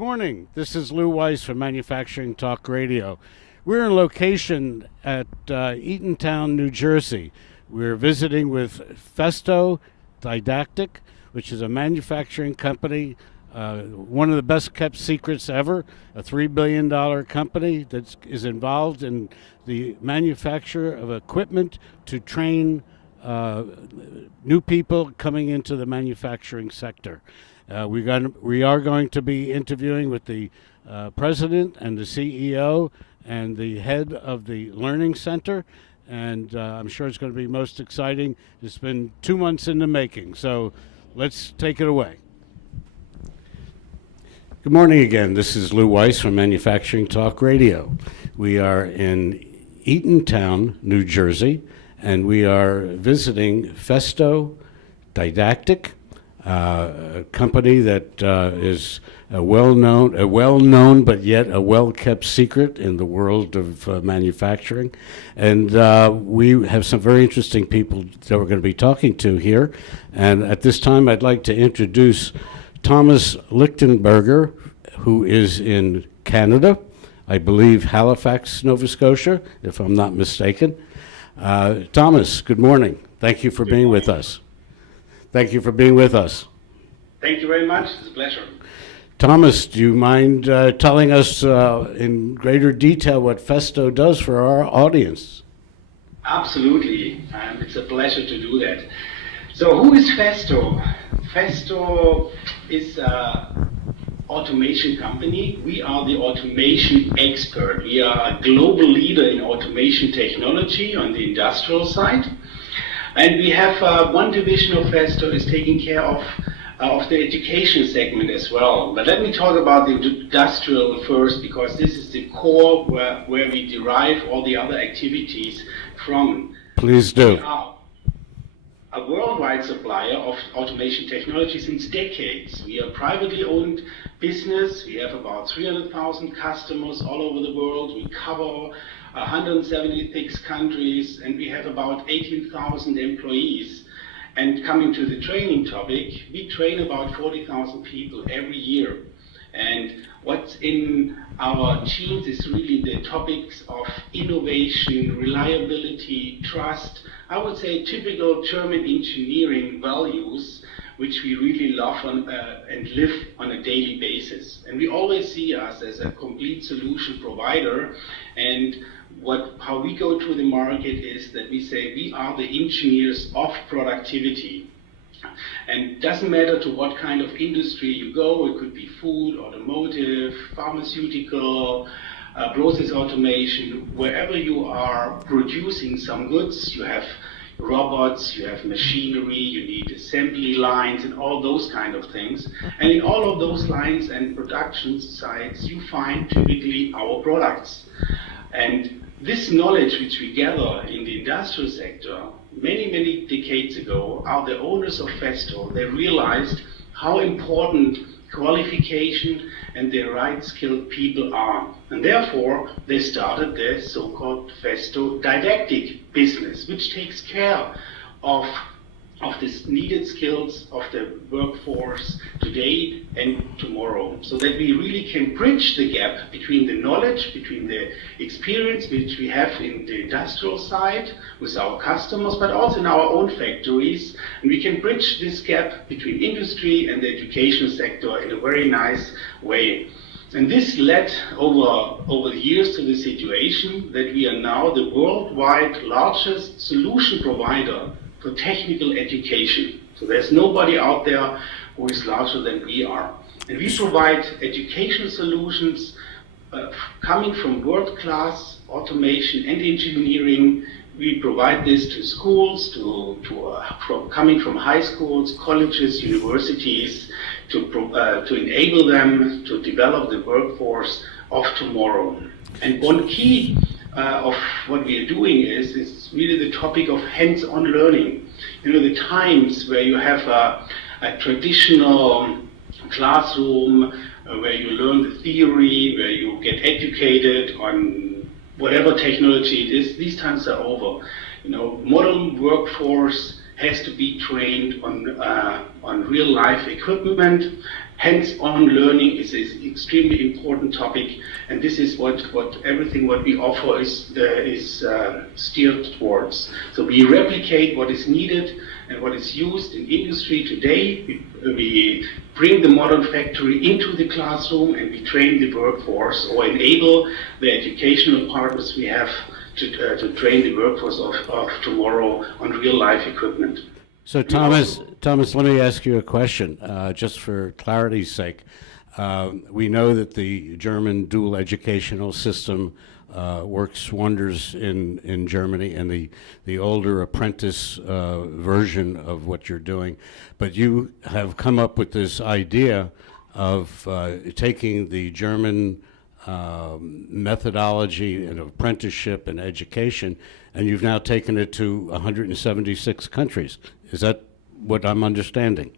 Good morning. This is Lou Weiss from Manufacturing Talk Radio. We're in location at Eatontown, New Jersey. We're visiting with Festo Didactic, which is a manufacturing company, one of the best kept secrets ever, a $3 billion company that is involved in the manufacture of equipment to train new people coming into the manufacturing sector. We are going to be interviewing with the president and the CEO and the head of the Learning Center, and I'm sure it's going to be most exciting. It's been 2 months in the making, so let's take it away. Good morning again. This is Lou Weiss from Manufacturing Talk Radio. We are in Eatontown, New Jersey, and we are visiting Festo Didactic, a company that is a well-known but yet a well-kept secret in the world of manufacturing. And we have some very interesting people that we're going to be talking to here. And at this time, I'd like to introduce Tomas Lichtenberger, who is in Canada, I believe Halifax, Nova Scotia, if I'm not mistaken. Tomas, good morning. Thank you for being with us. Thank you for being with us. Thank you very much. It's a pleasure. Tomas, do you mind telling us in greater detail what Festo does for our audience? Absolutely. It's a pleasure to do that. So who is Festo? Festo is an automation company. We are the automation expert. We are a global leader in automation technology on the industrial side. And we have one division of Festo is taking care of the education segment as well. But let me talk about the industrial first, because this is the core where we derive all the other activities from. Please do. We are a worldwide supplier of automation technology since decades. We are a privately owned business. We have about 300,000 customers all over the world. We cover 176 countries, and we have about 18,000 employees. And coming to the training topic, we train about 40,000 people every year. And what's in our genes is really the topics of innovation, reliability, trust. I would say typical German engineering values, which we really love and live on a daily basis. And we always see us as a complete solution provider. And how we go to the market is that we say we are the engineers of productivity. And it doesn't matter to what kind of industry you go. It could be food, automotive, pharmaceutical, process automation. Wherever you are producing some goods, you have robots, you have machinery, you need assembly lines and all those kind of things. And in all of those lines and production sites, you find typically our products. And this knowledge which we gather in the industrial sector many decades ago, are the owners of Festo. They realized how important qualification and the right skilled people are. And therefore, they started the so-called Festo Didactic business, which takes care of these needed skills of the workforce today and tomorrow, so that we really can bridge the gap between the knowledge, between the experience which we have in the industrial side with our customers, but also in our own factories. And we can bridge this gap between industry and the education sector in a very nice way. And this led over the years to the situation that we are now the worldwide largest solution provider for technical education. So there's nobody out there who is larger than we are. And we provide educational solutions coming from world-class automation and engineering. We provide this to schools, coming from high schools, colleges, universities, to enable them to develop the workforce of tomorrow. And one key of what we are doing is really the topic of hands-on learning. You know, the times where you have a traditional classroom where you learn the theory, where you get educated on whatever technology it is, these times are over. You know, modern workforce has to be trained on real-life equipment. Hands-on learning is an extremely important topic, and this is what everything what we offer is steered towards. So we replicate what is needed and what is used in industry today. We bring the modern factory into the classroom, and we train the workforce or enable the educational partners we have to train the workforce of tomorrow on real-life equipment. So Thomas, let me ask you a question, just for clarity's sake. We know that the German dual educational system works wonders in Germany, and the older apprentice version of what you're doing. But you have come up with this idea of taking the German methodology and apprenticeship and education, and you've now taken it to 176 countries. Is that what I'm understanding?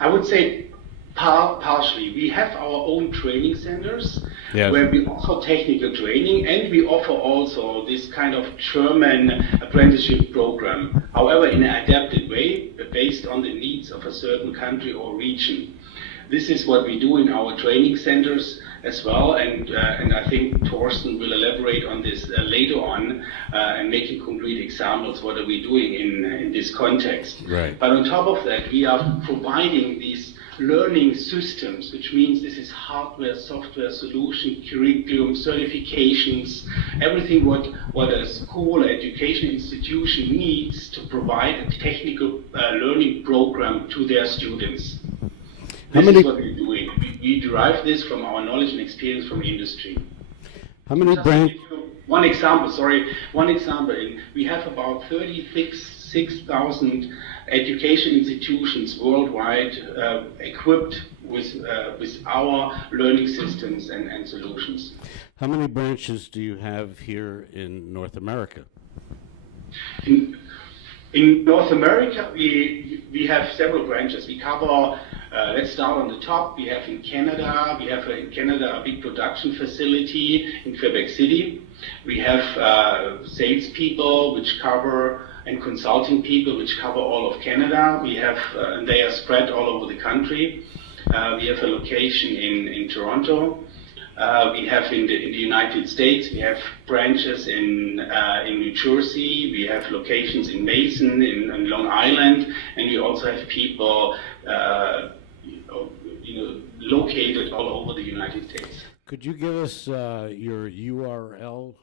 I would say partially. We have our own training centers, yes, where we offer technical training, and we offer also this kind of German apprenticeship program, however in an adapted way based on the needs of a certain country or region. This is what we do in our training centers as well, and I think Thorsten will elaborate on this later on and making concrete examples what are we doing in this context. Right. But on top of that, we are providing these learning systems, which means this is hardware, software, solution, curriculum, certifications, everything what a school, education institution needs to provide a technical learning program to their students. This is what we're doing. We derive this from our knowledge and experience from industry. How many brands? One example. We have about 36,000 education institutions worldwide equipped with our learning systems and solutions. How many branches do you have here in North America? In North America, we have several branches. We cover, let's start on the top. We have in Canada a big production facility in Quebec City. We have salespeople which cover, and consulting people which cover all of Canada. We have, and they are spread all over the country. We have a location in Toronto. We have in the United States, we have branches in New Jersey, we have locations in Mason, in Long Island, and we also have people located all over the United States. Could you give us your URL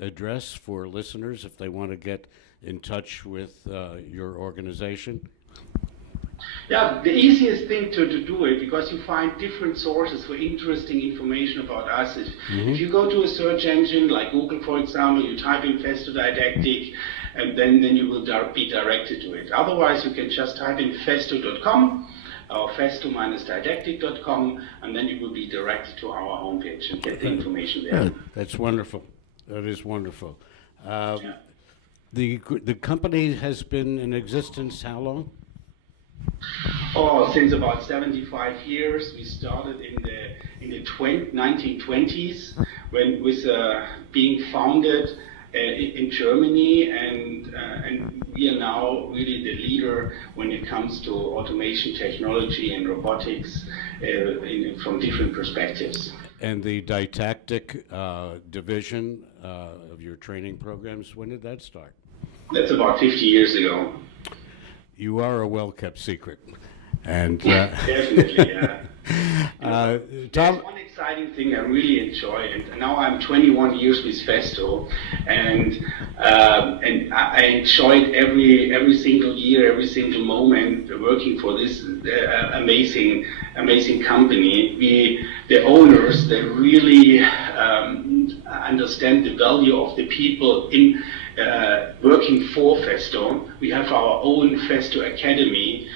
address for listeners if they want to get in touch with your organization? Yeah, the easiest thing to do it, because you find different sources for interesting information about us. If you go to a search engine like Google, for example, you type in Festo Didactic, and then you will be directed to it. Otherwise, you can just type in festo.com or festo-didactic.com, and then you will be directed to our homepage and get the information there. Yeah, that's wonderful. That is wonderful. The company has been in existence how long? Oh, since about 75 years. We started in the 1920s when with being founded in Germany, and we are now really the leader when it comes to automation technology and robotics from different perspectives. And the didactic division of your training programs, when did that start? That's about 50 years ago. You are a well-kept secret. And definitely, yeah. Tom, there's one exciting thing I really enjoy, and now I'm 21 years with Festo, and I enjoyed every single year, every single moment working for this amazing company. The owners, they really understand the value of the people in working for Festo. We have our own Festo Academy.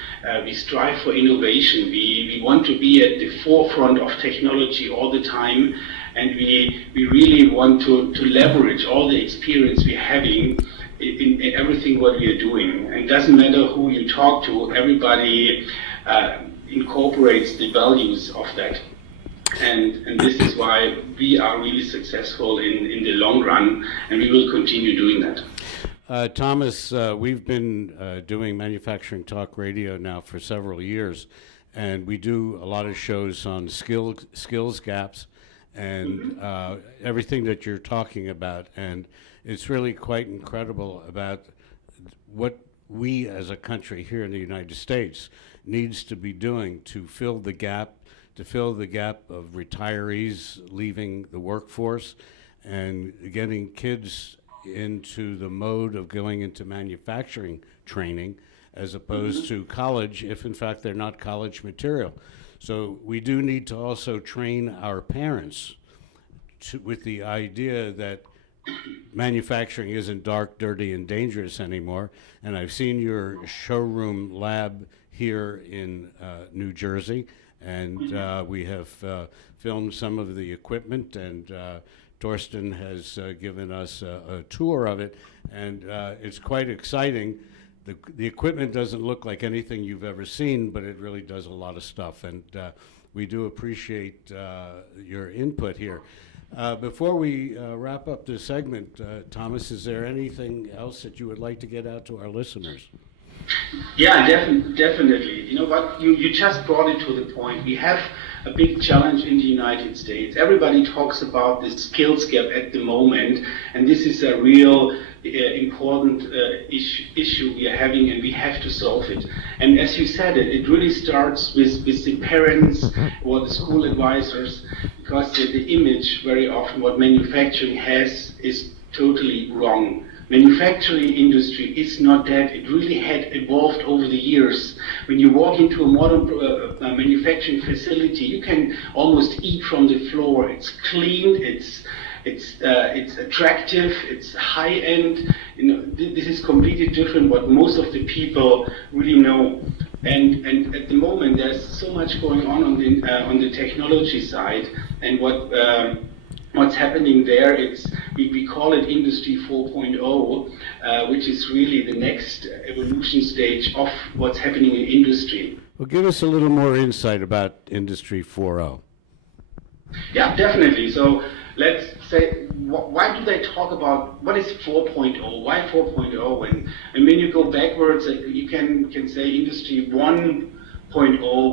We strive for innovation. We want to be at the forefront of technology all the time, and we really want to leverage all the experience we're having in everything what we are doing. And it doesn't matter who you talk to, everybody incorporates the values of that. And this is why we are really successful in the long run, and we will continue doing that. Thomas, we've been doing Manufacturing Talk Radio now for several years, and we do a lot of shows on skills gaps and everything that you're talking about. And it's really quite incredible about what we as a country here in the United States needs to be doing to fill the gap of retirees leaving the workforce and getting kids into the mode of going into manufacturing training as opposed to college, if in fact they're not college material. So we do need to also train our parents with the idea that manufacturing isn't dark, dirty, and dangerous anymore. And I've seen your showroom lab here in New Jersey, and we have filmed some of the equipment, and Torsten has given us a tour of it, and it's quite exciting. The equipment doesn't look like anything you've ever seen, but it really does a lot of stuff, and we do appreciate your input here. Before we wrap up this segment, Thomas, is there anything else that you would like to get out to our listeners? Yeah, definitely. You know what? You just brought it to the point. We have a big challenge in the United States. Everybody talks about the skills gap at the moment, and this is a real important issue we are having, and we have to solve it. And as you said, it really starts with the parents or the school advisors, because the image very often what manufacturing has is totally wrong. Manufacturing industry is not that. It really had evolved over the years. When you walk into a modern manufacturing facility, you can almost eat from the floor. It's clean. It's attractive. It's high end. You know, this is completely different what most of the people really know. And at the moment, there's so much going on the technology side, and what's happening there, we call it Industry 4.0, which is really the next evolution stage of what's happening in industry. Well, give us a little more insight about Industry 4.0. Yeah, definitely. So let's say, why do they talk about what is 4.0? Why 4.0? And when you go backwards, you can say Industry 1.0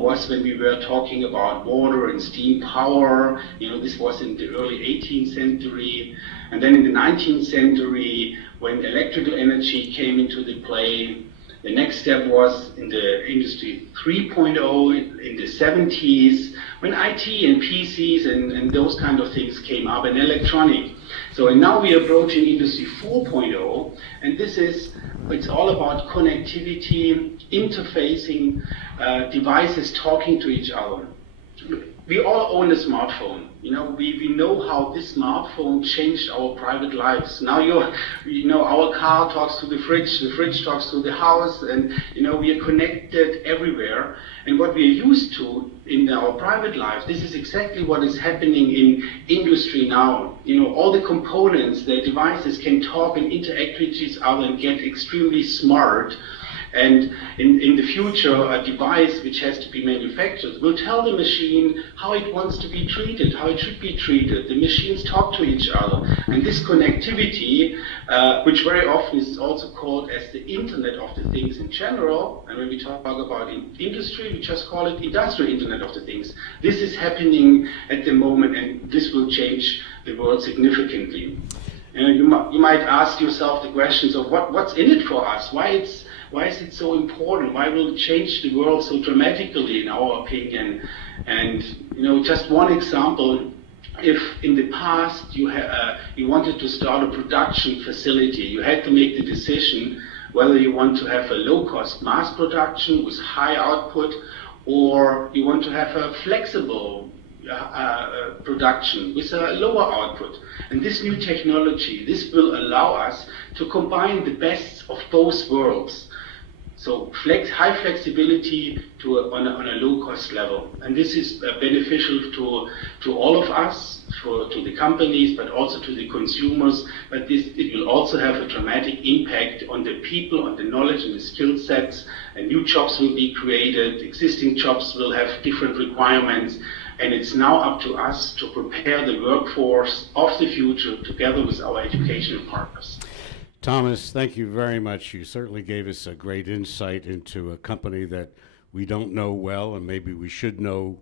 was when we were talking about water and steam power. You know, this was in the early 18th century. And then in the 19th century, when electrical energy came into the play, the next step was in the Industry 3.0 in the 70s, when IT and PCs and those kind of things came up, and electronic. So and now we are approaching Industry 4.0, and it's all about connectivity, interfacing, devices talking to each other. We all own a smartphone. You know, we know how this smartphone changed our private lives. Now our car talks to the fridge talks to the house, and you know, we are connected everywhere. And what we are used to in our private lives, this is exactly what is happening in industry now. You know, all the components, the devices can talk and interact with each other and get extremely smart. And in the future, a device which has to be manufactured will tell the machine how it wants to be treated, how it should be treated. The machines talk to each other. And this connectivity, which very often is also called as the Internet of the Things in general, and when we talk about industry, we just call it Industrial Internet of the Things. This is happening at the moment, and this will change the world significantly. You might ask yourself the questions of what's in it for us? Why is it so important? Why will it change the world so dramatically, in our opinion? And you know, just one example: if in the past you wanted to start a production facility, you had to make the decision whether you want to have a low-cost mass production with high output, or you want to have a flexible production with a lower output. And this new technology, this will allow us to combine the best of both worlds. So high flexibility on a low cost level. And this is beneficial to all of us, to the companies, but also to the consumers. But it will also have a dramatic impact on the people, on the knowledge and the skill sets. And new jobs will be created. Existing jobs will have different requirements. And it's now up to us to prepare the workforce of the future together with our educational partners. Thomas, thank you very much. You certainly gave us a great insight into a company that we don't know well, and maybe we should know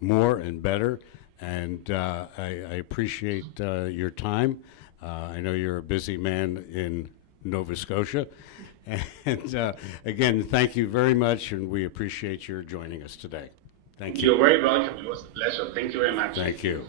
more and better. And I appreciate your time. I know you're a busy man in Nova Scotia. And again, thank you very much, and we appreciate your joining us today. Thank you. You're very welcome. It was a pleasure. Thank you very much. Thank you.